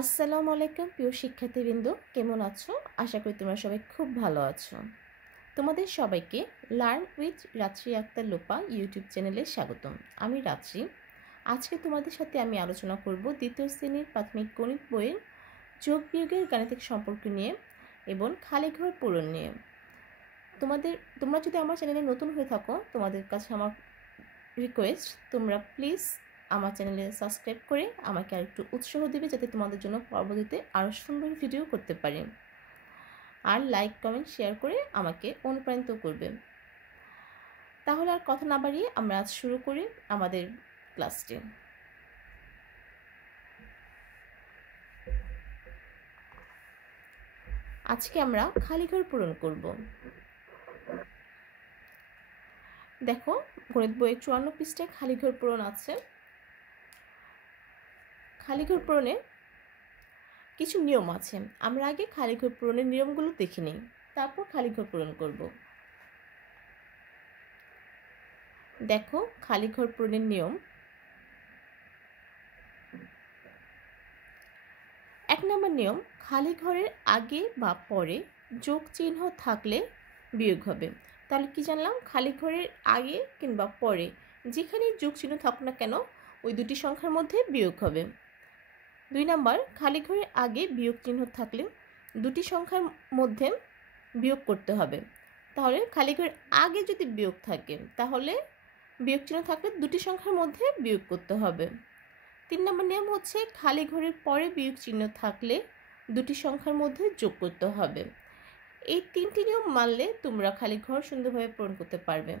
আসসালামু আলাইকুম প্রিয় শিক্ষার্থীবৃন্দ, কেমন আছো? আশা করি তোমরা সবাই খুব ভালো আছো। তোমাদের সবাইকে লার্ন উইথ রাত্রি আক্তার লোপা ইউটিউব চ্যানেলে স্বাগতম। আমি রাত্রি। আজকে তোমাদের সাথে আমি আলোচনা করব দ্বিতীয় শ্রেণীর প্রাথমিক গণিত বইয়ের যোগ বিয়োগের গাণিতিক সম্পর্ক নিয়ে এবং খালি ঘর পূরণ নিয়ে। তোমরা যদি আমার চ্যানেলে নতুন হয়ে থাকো, তোমাদের কাছে আমার রিকোয়েস্ট, তোমরা প্লিজ আমার চ্যানেলে সাবস্ক্রাইব করে আমাকে আরেকটু উৎসাহ দেবে, যাতে তোমাদের জন্য পরবর্তীতে আরও সুন্দর ভিডিও করতে পারি। আর লাইক কমেন্ট শেয়ার করে আমাকে অনুপ্রাণিত করবে। তাহলে আর কথা না বাড়িয়ে আমরা আজ শুরু করি আমাদের ক্লাসটি। আজকে আমরা খালি ঘর পূরণ করব। দেখো, গণিত বইয়ের 54 পৃষ্ঠায় খালি ঘর পূরণ আছে। খালি ঘর পূরণে কিছু নিয়ম আছে। আমরা আগে খালি ঘর পূরণের নিয়মগুলো দেখে নিই, তারপর খালি ঘর পূরণ করব। দেখো, খালি ঘর পূরণের নিয়ম। 1 নম্বর নিয়ম, খালি ঘরের আগে বা পরে যোগ চিহ্ন থাকলে বিয়োগ হবে। তাহলে কি জানলাম? খালি ঘরের আগে কিংবা পরে যেখানে যোগ চিহ্ন থাকুক না কেন, ওই দুটি সংখ্যার মধ্যে বিয়োগ হবে। 2 নম্বর, খালি ঘরের আগে বিয়োগ চিহ্ন থাকলে দুটি সংখ্যার মধ্যে বিয়োগ করতে হবে। তাহলে খালি ঘরের আগে যদি বিয়োগ থাকে, তাহলে বিয়োগ চিহ্ন থাকলে দুটি সংখ্যার মধ্যে বিয়োগ করতে হবে। 3 নম্বর নিয়ম হচ্ছে, খালি ঘরের পরে বিয়োগ চিহ্ন থাকলে দুটি সংখ্যার মধ্যে যোগ করতে হবে। এই 3টি নিয়ম মানলে তোমরা খালি ঘর সুন্দরভাবে পূরণ করতে পারবে।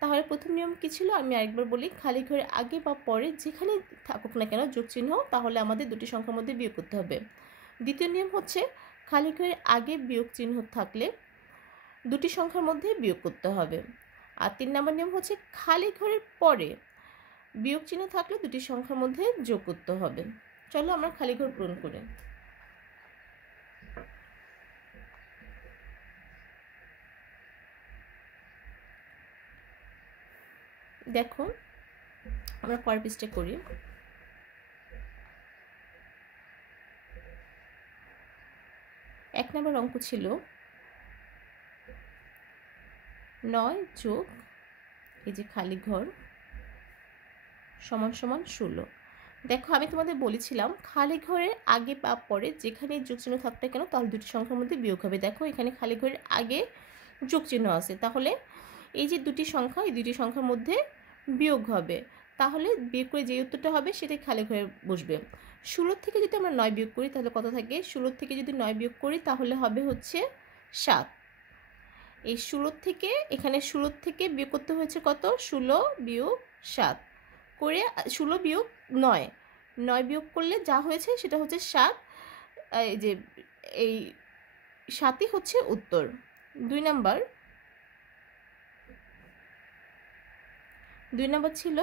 তাহলে প্রথম নিয়ম কি ছিল আমি আরেকবার বলি। খালি ঘরের আগে বা পরে যেখানে থাকুক না কেন যোগ চিহ্ন, তাহলে আমাদের দুটি সংখ্যার মধ্যে বিয়োগ করতে হবে। দ্বিতীয় নিয়ম হচ্ছে, খালি ঘরের আগে বিয়োগ চিহ্ন থাকলে দুটি সংখ্যার মধ্যে বিয়োগ করতে হবে। আর 3 নম্বর নিয়ম হচ্ছে, খালি ঘরের পরে বিয়োগ চিহ্ন থাকলে দুটি সংখ্যার মধ্যে যোগ করতে হবে। চলো আমরা খালি ঘর পূরণ করি। দেখো, আমরা পরের পৃষ্ঠা করি। 1 নম্বর অঙ্ক ছিল 9 যোগ এই যে খালি ঘর সমান সমান 16। দেখো, আমি তোমাদের বলেছিলাম খালি ঘরের আগে বা পরে যেখানে যোগ চিহ্ন থাকতে কেন, তাহলে দুটি সংখ্যার মধ্যে বিয়োগ হবে। দেখো, এখানে খালি ঘরের আগে যোগ চিহ্ন আছে, তাহলে এই যে দুটি সংখ্যা, এই দুটি সংখ্যার মধ্যে বিয়োগ হবে। তাহলে বিয়োগ করে যে উত্তরটা হবে সেটাই খালি ঘরে বসবে। 16 থেকে যদি আমরা 9 বিয়োগ করি তাহলে কত থাকে? 16 থেকে যদি 9 বিয়োগ করি তাহলে হবে হচ্ছে 7। এই 16 থেকে, এখানে 16 থেকে বিয়োগ করতে হয়েছে কত? 16 বিয়োগ 7 করে 16 বিয়োগ 9, 9 বিয়োগ করলে যা হয়েছে সেটা হচ্ছে 7। এই যে এই 7ই হচ্ছে উত্তর। 2 নম্বর ছিল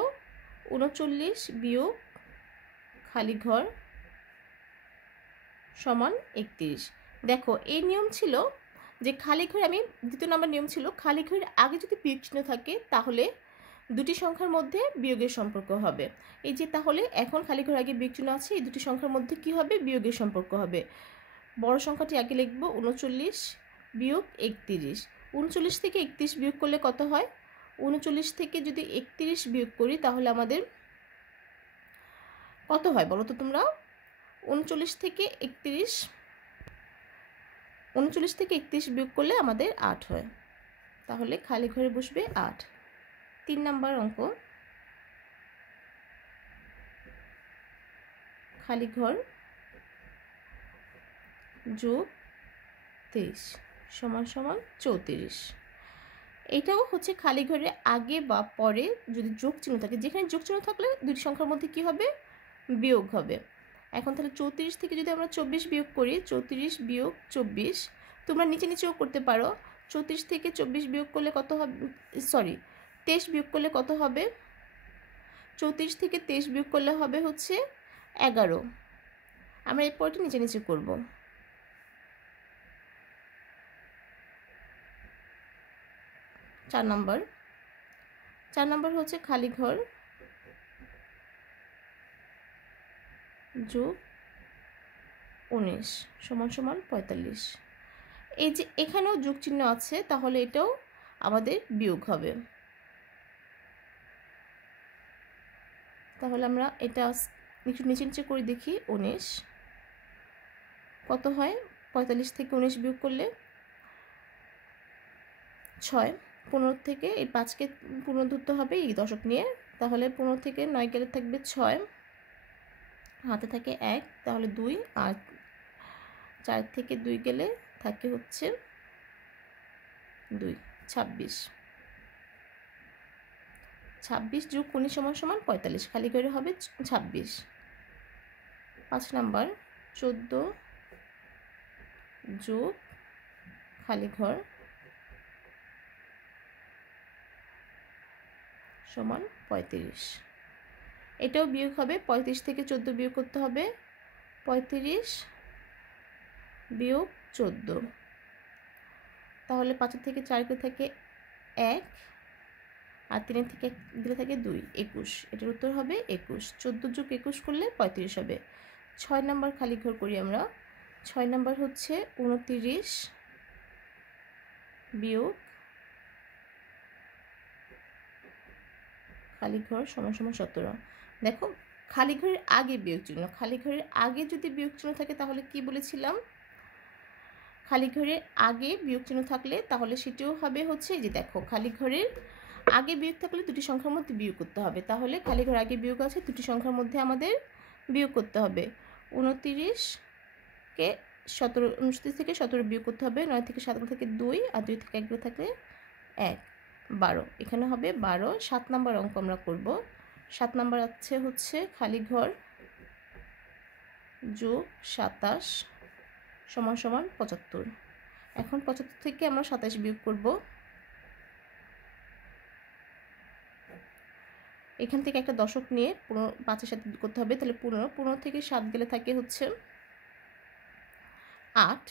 39 বিয়োগ খালি ঘর সমান 31। দেখো, এই নিয়ম ছিল যে খালি ঘরে, আমি দ্বিতীয় নম্বর নিয়ম ছিল খালি ঘরের আগে যদি বিয়োগ চিহ্ন থাকে তাহলে দুটি সংখ্যার মধ্যে বিয়োগের সম্পর্ক হবে। এই যে তাহলে এখন খালি ঘরের আগে বিয়োগ চিহ্ন আছে, এই দুটি সংখ্যার মধ্যে কি হবে? বিয়োগের সম্পর্ক হবে। বড় সংখ্যাটি আগে লিখব, 39 বিয়োগ 31। 39 থেকে 31 বিয়োগ করলে কত হয়? 39 থেকে যদি 31 বিয়োগ করি তাহলে আমাদের কত হয় বলো তো তোমরা? 39 থেকে 31 বিয়োগ করলে আমাদের 8 হয়। তাহলে খালি ঘরে বসবে 8। 3 নম্বর অঙ্ক, খালি ঘর যোগ 23 সমান সমান 34। এটাও হচ্ছে খালি ঘরে আগে বা পরে যদি যোগ চিহ্ন থাকে, যেখানে যোগ চিহ্ন থাকলে দুটি সংখ্যার মধ্যে কি হবে? বিয়োগ হবে। এখন তাহলে 34 থেকে যদি আমরা 24 বিয়োগ করি, 34 বিয়োগ 24, তোমরা নিচে নিচেও করতে পারো। 34 থেকে 24 বিয়োগ করলে কত হবে? 23 বিয়োগ করলে কত হবে? 34 থেকে 23 বিয়োগ করলে হবে হচ্ছে 11। আমরা এই পরটি নিচে নিচে করব। 4 নম্বর হচ্ছে খালি ঘর যোগ 19 সমান সমান 45। এই যে এখানেও যোগ চিহ্ন আছে, তাহলে এটাও আমাদের বিয়োগ হবে। তাহলে আমরা এটা একটু নিচে নিচে করে দেখি। 19 কত হয়? 45 থেকে 19 বিয়োগ করলে 6। 15 থেকে এই 5কে পূর্ণ ধরতে হবে এই দশক নিয়ে। তাহলে 15 থেকে 9 গেলে থাকবে 6, হাতে থাকে 1, তাহলে 2, আর 4 থেকে 2 গেলে থাকে হচ্ছে 2, 26। 26 যোগ 19 সমান সমান 45, খালি ঘরে হবে 26। 5 নাম্বার 14 যোগ খালি ঘর সমান 35। এটাও বিয়োগ হবে। 35 থেকে 14 বিয়োগ করতে হবে। 35 বিয়োগ 14, তাহলে 5 থেকে 4 গেলে থাকে 1, আর 3 থেকে 1 গেলে থাকে 2, 21। এটার উত্তর হবে 21। 14 যোগ 21 করলে 35 হবে। 6 নাম্বার খালি ঘর করি আমরা। 6 নাম্বার হচ্ছে 29 বিয়োগ খালি ঘর সমান সমান 17। দেখো, খালি ঘরের আগে বিয়োগ চিহ্ন, খালি ঘরের আগে যদি বিয়োগ চিহ্ন থাকে তাহলে কি বলেছিলাম? খালি ঘরের আগে বিয়োগ চিহ্ন থাকলে তাহলে সেটিও হবে হচ্ছে, যে দেখো খালি ঘরের আগে বিয়োগ থাকলে দুটি সংখ্যার মধ্যে বিয়োগ করতে হবে। তাহলে খালি ঘর আগে বিয়োগ আছে, দুটি সংখ্যার মধ্যে আমাদের বিয়োগ করতে হবে। 29কে 17, 29 থেকে 17 বিয়োগ করতে হবে। 9 থেকে 7 থেকে 2, আর 2 থেকে 1 থাকলে 1, 12। এখানে হবে 12। 7 নাম্বার অঙ্ক আমরা করব। 7 নাম্বার আছে হচ্ছে খালি ঘর যোগ 27 সমান সমান 75। এখন 75 থেকে আমরা 27 বিয়োগ করব। এখান থেকে একটা দশক নিয়ে 5-এর সাথে করতে হবে, তাহলে 15। 15 থেকে 7 গেলে থাকে হচ্ছে 8,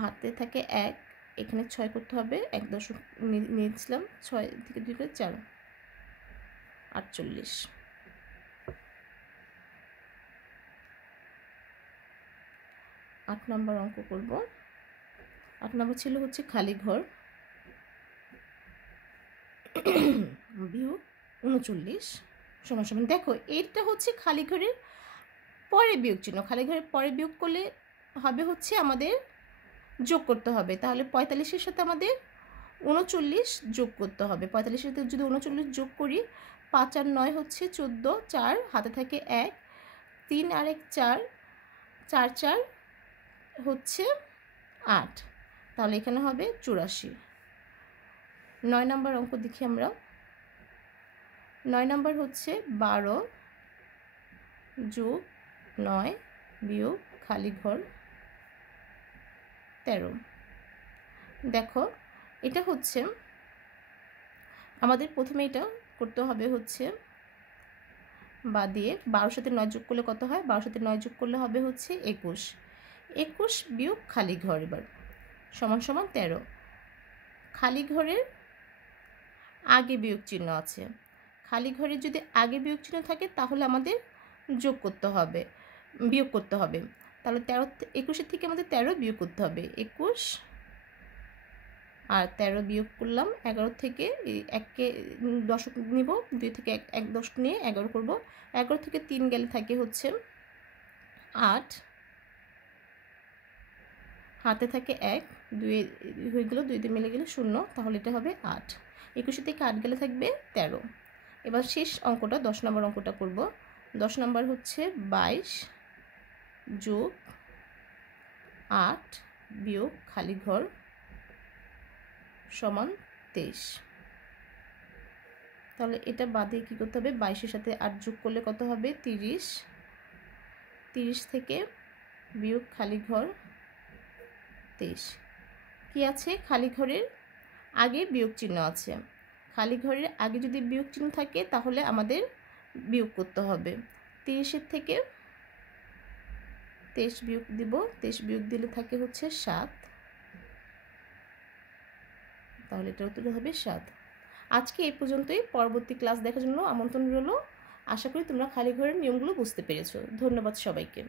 হাতে থাকে 1, এখানে 6 করতে হবে। 1 দশক নিয়েছিলাম, 6 থেকে 2 করে 4, 48। 8 নাম্বার অঙ্ক করব। 8 নাম্বার ছিল হচ্ছে খালি ঘর বিয়োগ 39 সমান সমান। দেখো, এটা হচ্ছে খালি ঘরের পরে বিয়োগ চিহ্ন। খালি ঘরের পরে বিয়োগ করলে হবে হচ্ছে আমাদের যোগ করতে হবে। তাহলে 45-এর সাথে আমাদের 39 যোগ করতে হবে। 45-এর সাথে যদি 39 যোগ করি, 5 আর 9 হচ্ছে 14, 4 হাতে থাকে 1, 3 আর 1 4, 4 4 হচ্ছে 8, তাহলে এখানে হবে 84। 9 নাম্বার অঙ্ক দেখি আমরা। 9 নাম্বার হচ্ছে 12 যোগ 9 বিয়োগ খালি ঘর 13। দেখো, এটা হচ্ছে আমাদের প্রথমে এটা করতে হবে হচ্ছে বা দিয়ে 12 সাথে 9 যোগ করলে কত হয়? 12 সাথে 9 যোগ করলে হবে হচ্ছে 21। 21 বিয়োগ খালি ঘর এবার সমান সমান 13। খালি ঘরের আগে বিয়োগ চিহ্ন আছে। খালি ঘরে যদি আগে বিয়োগ চিহ্ন থাকে তাহলে আমাদের যোগ করতে হবে, বিয়োগ করতে হবে। তাহলে 21-এর থেকে আমাদের 13 বিয়োগ করতে হবে। 21 আর 13 বিয়োগ করলাম। 11 থেকে 1কে দশক নিব, 2 থেকে 1 দশক নিয়ে 11 করব। 11 থেকে 3 গেলে থাকে হচ্ছে 8, হাতে থাকে 1, 2 হয়ে গেল, 2 দিয়ে মিলে গেলে 0, তাহলে এটা হবে 8। 21 থেকে 8 গেলে থাকবে 13। এবার শেষ অঙ্কটা 10 নম্বর অঙ্কটা করব। 10 নম্বর হচ্ছে 22 যোগ 8 বিয়োগ খালি ঘর সমান 23। তাহলে এটা বাদে কী করতে হবে? 22-এর সাথে 8 যোগ করলে কত হবে? 30। 30 থেকে বিয়োগ খালি ঘর 23। কী আছে? খালি ঘরের আগে বিয়োগ চিহ্ন আছে। খালি ঘরের আগে যদি বিয়োগ চিহ্ন থাকে তাহলে আমাদের বিয়োগ করতে হবে। 30-এর থেকে 23 বিয়োগ দিব। 23 বিয়োগ দিলে থাকে হচ্ছে 7, তাহলে এটার উত্তর হবে 7। আজকে এই পর্যন্তই। পরবর্তী ক্লাস দেখার জন্য আমন্ত্রণ রইল। আশা করি তোমরা খালি ঘরের নিয়মগুলো বুঝতে পেরেছো। ধন্যবাদ সবাইকে।